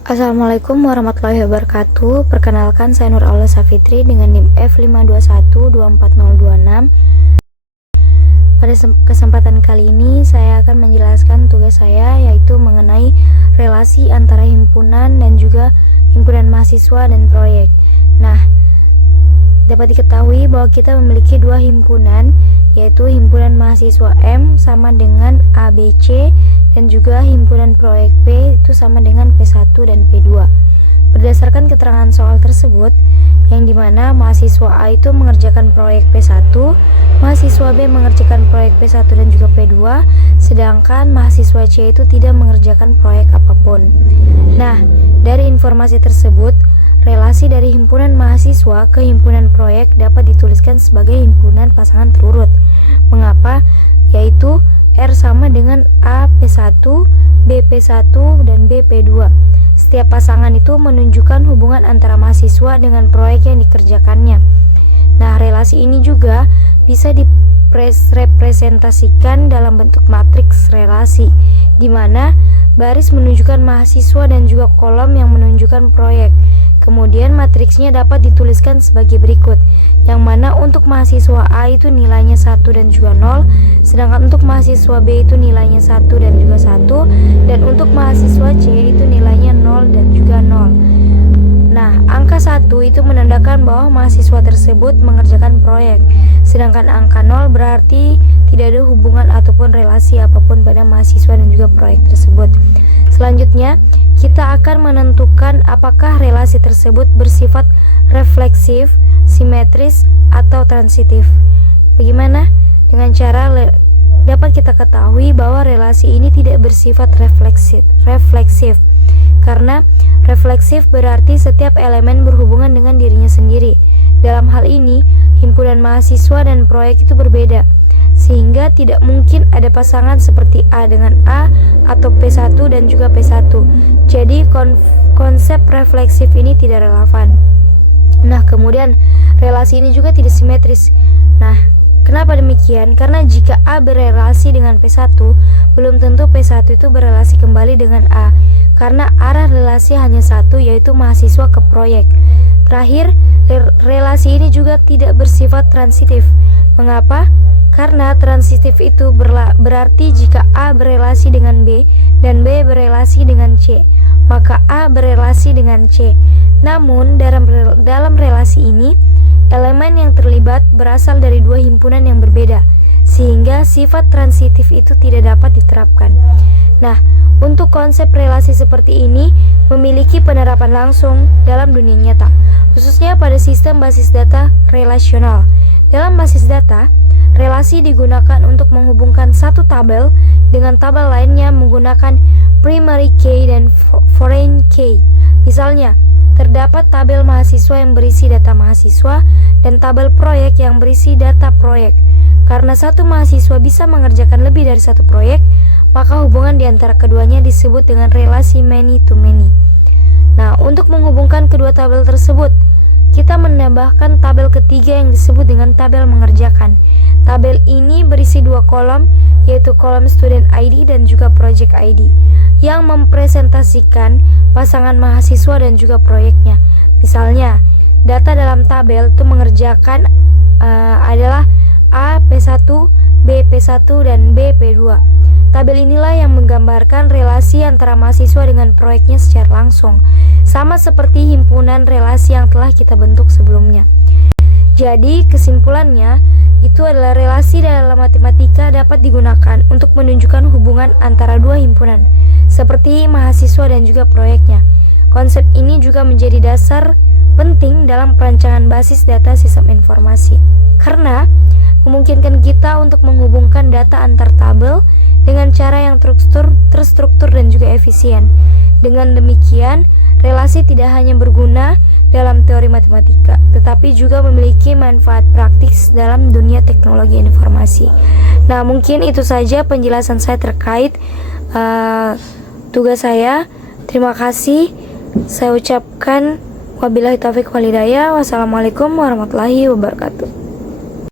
Assalamualaikum warahmatullahi wabarakatuh. Perkenalkan, saya Nur Aula Safitri dengan NIM F521-24026. Pada kesempatan kali ini saya akan menjelaskan tugas saya, yaitu mengenai relasi antara himpunan dan juga himpunan mahasiswa dan proyek. Nah, dapat diketahui bahwa kita memiliki dua himpunan, yaitu himpunan mahasiswa M sama dengan ABC, dan juga himpunan proyek P itu sama dengan P1 dan P2. Berdasarkan keterangan soal tersebut, yang dimana mahasiswa A itu mengerjakan proyek P1, mahasiswa B mengerjakan proyek P1 dan juga P2, sedangkan mahasiswa C itu tidak mengerjakan proyek apapun. Nah, dari informasi tersebut, relasi dari himpunan mahasiswa ke himpunan proyek dapat dituliskan sebagai himpunan pasangan terurut. Mengapa? Yaitu R sama dengan A P1, B P1, dan B P2. Setiap pasangan itu menunjukkan hubungan antara mahasiswa dengan proyek yang dikerjakannya. Nah, relasi ini juga bisa direpresentasikan dalam bentuk matriks relasi, di mana baris menunjukkan mahasiswa dan juga kolom yang menunjukkan proyek. Kemudian matriksnya dapat dituliskan sebagai berikut, yang mana untuk mahasiswa A itu nilainya 1 dan juga 0, sedangkan untuk mahasiswa B itu nilainya 1 dan juga 1, dan untuk mahasiswa C itu nilainya 0 dan juga 0. Nah, angka 1 itu menandakan bahwa mahasiswa tersebut mengerjakan proyek, sedangkan angka 0 berarti tidak ada hubungan ataupun relasi apapun pada mahasiswa dan juga proyek tersebut. Selanjutnya, kita akan menentukan apakah relasi tersebut bersifat refleksif, simetris, atau transitif. Bagaimana? Dengan cara dapat kita ketahui bahwa relasi ini tidak bersifat refleksif. Karena refleksif berarti setiap elemen berhubungan dengan dirinya sendiri. Dalam hal ini, himpunan mahasiswa dan proyek itu berbeda, sehingga tidak mungkin ada pasangan seperti A dengan A atau P1 dan juga P1. Jadi konsep refleksif ini tidak relevan. Nah, kemudian relasi ini juga tidak simetris. Nah, kenapa demikian? Karena jika A berelasi dengan P1, belum tentu P1 itu berelasi kembali dengan A, karena arah relasi hanya satu, yaitu mahasiswa ke proyek. Terakhir, relasi ini juga tidak bersifat transitif. Mengapa? Karena transitif itu berarti jika A berelasi dengan B dan B berelasi dengan C, maka A berelasi dengan C. Namun dalam relasi ini, elemen yang terlibat berasal dari dua himpunan yang berbeda, sehingga sifat transitif itu tidak dapat diterapkan. Nah, untuk konsep relasi seperti ini memiliki penerapan langsung dalam dunia nyata, khususnya pada sistem basis data relasional. Dalam basis data, relasi digunakan untuk menghubungkan satu tabel dengan tabel lainnya menggunakan primary key dan foreign key. Misalnya, terdapat tabel mahasiswa yang berisi data mahasiswa dan tabel proyek yang berisi data proyek. Karena satu mahasiswa bisa mengerjakan lebih dari satu proyek, maka hubungan di antara keduanya disebut dengan relasi many to many. Nah, untuk menghubungkan kedua tabel tersebut, kita menambahkan tabel ketiga yang disebut dengan tabel mengerjakan. Tabel ini berisi dua kolom, yaitu kolom student ID dan juga project ID, yang mempresentasikan pasangan mahasiswa dan juga proyeknya. Misalnya, data dalam tabel itu mengerjakan adalah A P1, B P1, dan B P2. Tabel inilah yang menggambarkan relasi antara mahasiswa dengan proyeknya secara langsung, sama seperti himpunan relasi yang telah kita bentuk sebelumnya. Jadi, kesimpulannya, itu adalah relasi dalam matematika dapat digunakan untuk menunjukkan hubungan antara dua himpunan, seperti mahasiswa dan juga proyeknya. Konsep ini juga menjadi dasar penting dalam perancangan basis data sistem informasi, karena memungkinkan kita untuk menghubungkan data antar tabel dengan cara yang terstruktur dan juga efisien. Dengan demikian, relasi tidak hanya berguna dalam teori matematika, tetapi juga memiliki manfaat praktis dalam dunia teknologi informasi. Nah, mungkin itu saja penjelasan saya terkait tugas saya. Terima kasih. Saya ucapkan wabillahi taufiq wal hidayah. Wassalamualaikum warahmatullahi wabarakatuh.